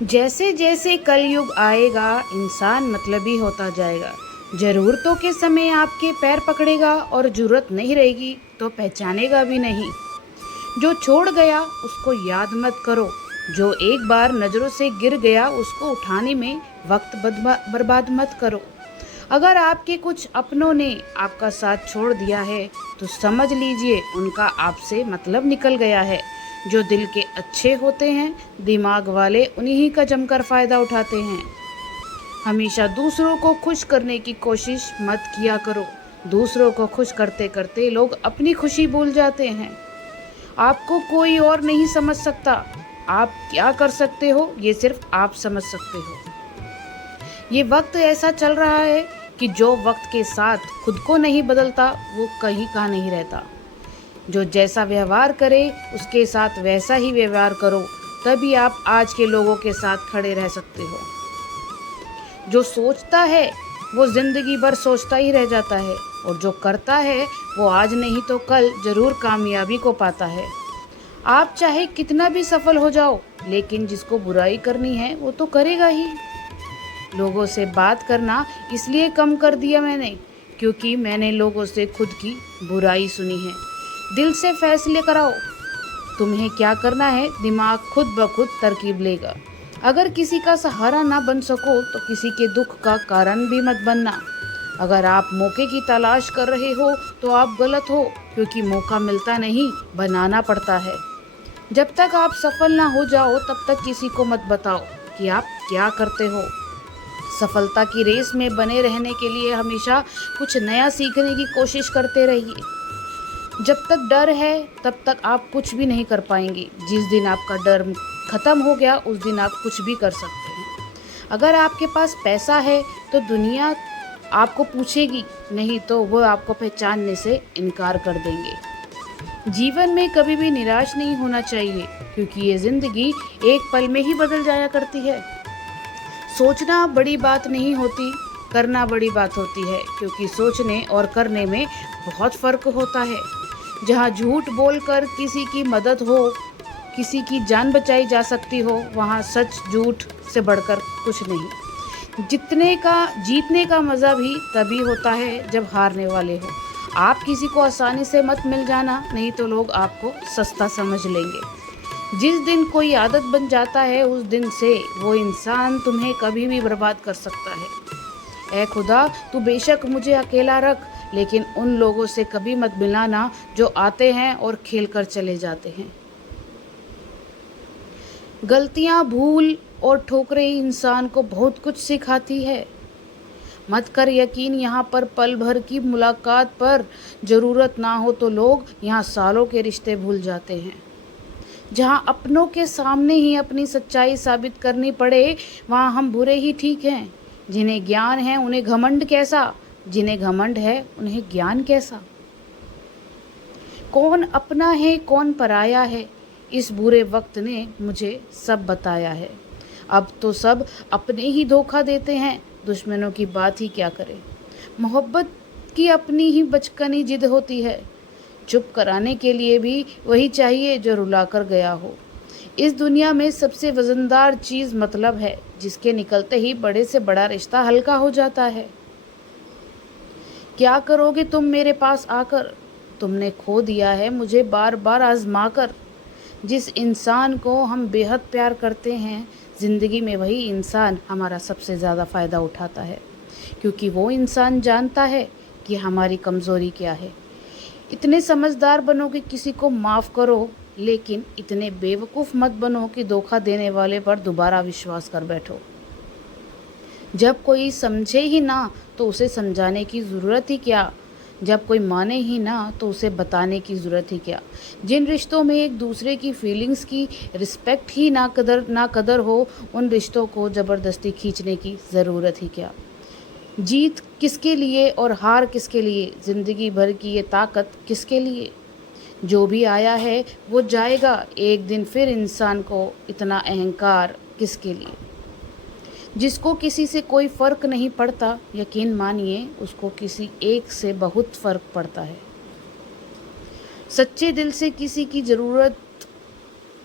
जैसे जैसे कलयुग आएगा इंसान मतलबी होता जाएगा। ज़रूरतों के समय आपके पैर पकड़ेगा और ज़रूरत नहीं रहेगी तो पहचानेगा भी नहीं। जो छोड़ गया उसको याद मत करो, जो एक बार नज़रों से गिर गया उसको उठाने में वक्त बर्बाद मत करो। अगर आपके कुछ अपनों ने आपका साथ छोड़ दिया है तो समझ लीजिए उनका आपसे मतलब निकल गया है। जो दिल के अच्छे होते हैं दिमाग वाले उन्हीं का जमकर फ़ायदा उठाते हैं। हमेशा दूसरों को खुश करने की कोशिश मत किया करो। दूसरों को खुश करते करते लोग अपनी खुशी भूल जाते हैं। आपको कोई और नहीं समझ सकता। आप क्या कर सकते हो ये सिर्फ आप समझ सकते हो। ये वक्त ऐसा चल रहा है कि जो वक्त के साथ खुद को नहीं बदलता वो कहीं का नहीं रहता। जो जैसा व्यवहार करे उसके साथ वैसा ही व्यवहार करो, तभी आप आज के लोगों के साथ खड़े रह सकते हो। जो सोचता है वो जिंदगी भर सोचता ही रह जाता है, और जो करता है वो आज नहीं तो कल जरूर कामयाबी को पाता है। आप चाहे कितना भी सफल हो जाओ, लेकिन जिसको बुराई करनी है वो तो करेगा ही। लोगों से बात करना इसलिए कम कर दिया मैंने, क्योंकि मैंने लोगों से खुद की बुराई सुनी है। दिल से फैसले कराओ, तुम्हें क्या करना है दिमाग खुद ब खुद तरकीब लेगा। अगर किसी का सहारा ना बन सको तो किसी के दुख का कारण भी मत बनना। अगर आप मौके की तलाश कर रहे हो तो आप गलत हो, क्योंकि मौका मिलता नहीं बनाना पड़ता है। जब तक आप सफल ना हो जाओ तब तक किसी को मत बताओ कि आप क्या करते हो। सफलता की रेस में बने रहने के लिए हमेशा कुछ नया सीखने की कोशिश करते रहिए। जब तक डर है तब तक आप कुछ भी नहीं कर पाएंगे। जिस दिन आपका डर खत्म हो गया उस दिन आप कुछ भी कर सकते हैं। अगर आपके पास पैसा है तो दुनिया आपको पूछेगी, नहीं तो वो आपको पहचानने से इनकार कर देंगे। जीवन में कभी भी निराश नहीं होना चाहिए, क्योंकि ये जिंदगी एक पल में ही बदल जाया करती है। सोचना बड़ी बात नहीं होती, करना बड़ी बात होती है, क्योंकि सोचने और करने में बहुत फर्क होता है। जहाँ झूठ बोलकर किसी की मदद हो, किसी की जान बचाई जा सकती हो, वहाँ सच झूठ से बढ़कर कुछ नहीं। जीतने का मज़ा भी तभी होता है जब हारने वाले हो। आप किसी को आसानी से मत मिल जाना, नहीं तो लोग आपको सस्ता समझ लेंगे। जिस दिन कोई आदत बन जाता है उस दिन से वो इंसान तुम्हें कभी भी बर्बाद कर सकता है। ऐ खुदा, तू बेशक मुझे अकेला रख, लेकिन उन लोगों से कभी मत मिलाना जो आते हैं और खेल कर चले जाते हैं। गलतियां, भूल और ठोकरें इंसान को बहुत कुछ सिखाती है। मत कर यकीन यहाँ पर पल भर की मुलाकात पर। ज़रूरत ना हो तो लोग यहाँ सालों के रिश्ते भूल जाते हैं। जहाँ अपनों के सामने ही अपनी सच्चाई साबित करनी पड़े वहाँ हम बुरे ही ठीक हैं। जिन्हें ज्ञान है उन्हें घमंड कैसा, जिन्हें घमंड है उन्हें ज्ञान कैसा। कौन अपना है कौन पराया है, इस बुरे वक्त ने मुझे सब बताया है। अब तो सब अपने ही धोखा देते हैं, दुश्मनों की बात ही क्या करें। मोहब्बत की अपनी ही बचकानी जिद होती है। चुप कराने के लिए भी वही चाहिए जो रुला कर गया हो। इस दुनिया में सबसे वजनदार चीज़ मतलब है, जिसके निकलते ही बड़े से बड़ा रिश्ता हल्का हो जाता है। क्या करोगे तुम मेरे पास आकर, तुमने खो दिया है मुझे बार बार आजमा कर। जिस इंसान को हम बेहद प्यार करते हैं ज़िंदगी में वही इंसान हमारा सबसे ज़्यादा फ़ायदा उठाता है, क्योंकि वो इंसान जानता है कि हमारी कमज़ोरी क्या है। इतने समझदार बनो कि किसी को माफ़ करो, लेकिन इतने बेवकूफ़ मत बनो कि धोखा देने वाले पर दोबारा विश्वास कर बैठो। जब कोई समझे ही ना तो उसे समझाने की ज़रूरत ही क्या। जब कोई माने ही ना तो उसे बताने की ज़रूरत ही क्या। जिन रिश्तों में एक दूसरे की फीलिंग्स की रिस्पेक्ट ही ना कदर हो, उन रिश्तों को ज़बरदस्ती खींचने की ज़रूरत ही क्या। जीत किसके लिए और हार किसके लिए, ज़िंदगी भर की ये ताकत किसके लिए। जो भी आया है वो जाएगा एक दिन, फिर इंसान को इतना अहंकार किसके लिए। जिसको किसी से कोई फ़र्क नहीं पड़ता, यकीन मानिए उसको किसी एक से बहुत फ़र्क पड़ता है। सच्चे दिल से किसी की ज़रूरत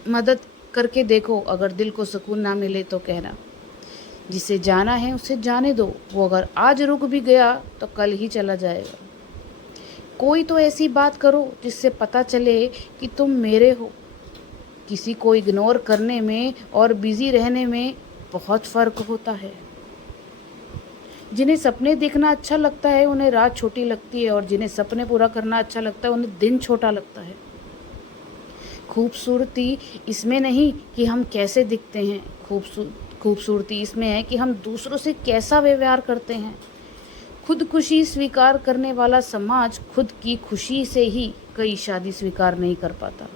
मदद करके देखो, अगर दिल को सुकून ना मिले तो कहना। जिसे जाना है उसे जाने दो, वो अगर आज रुक भी गया तो कल ही चला जाएगा। कोई तो ऐसी बात करो जिससे पता चले कि तुम मेरे हो। किसी को इग्नोर करने में और बिज़ी रहने में बहुत फ़र्क होता है। जिन्हें सपने देखना अच्छा लगता है उन्हें रात छोटी लगती है, और जिन्हें सपने पूरा करना अच्छा लगता है उन्हें दिन छोटा लगता है। खूबसूरती इसमें नहीं कि हम कैसे दिखते हैं, खूबसूरती इसमें है कि हम दूसरों से कैसा व्यवहार करते हैं। खुदकुशी स्वीकार करने वाला समाज खुद की खुशी से ही कई शादी स्वीकार नहीं कर पाता।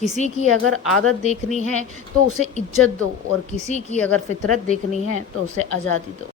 किसी की अगर आदत देखनी है तो उसे इज्जत दो, और किसी की अगर फितरत देखनी है तो उसे आज़ादी दो।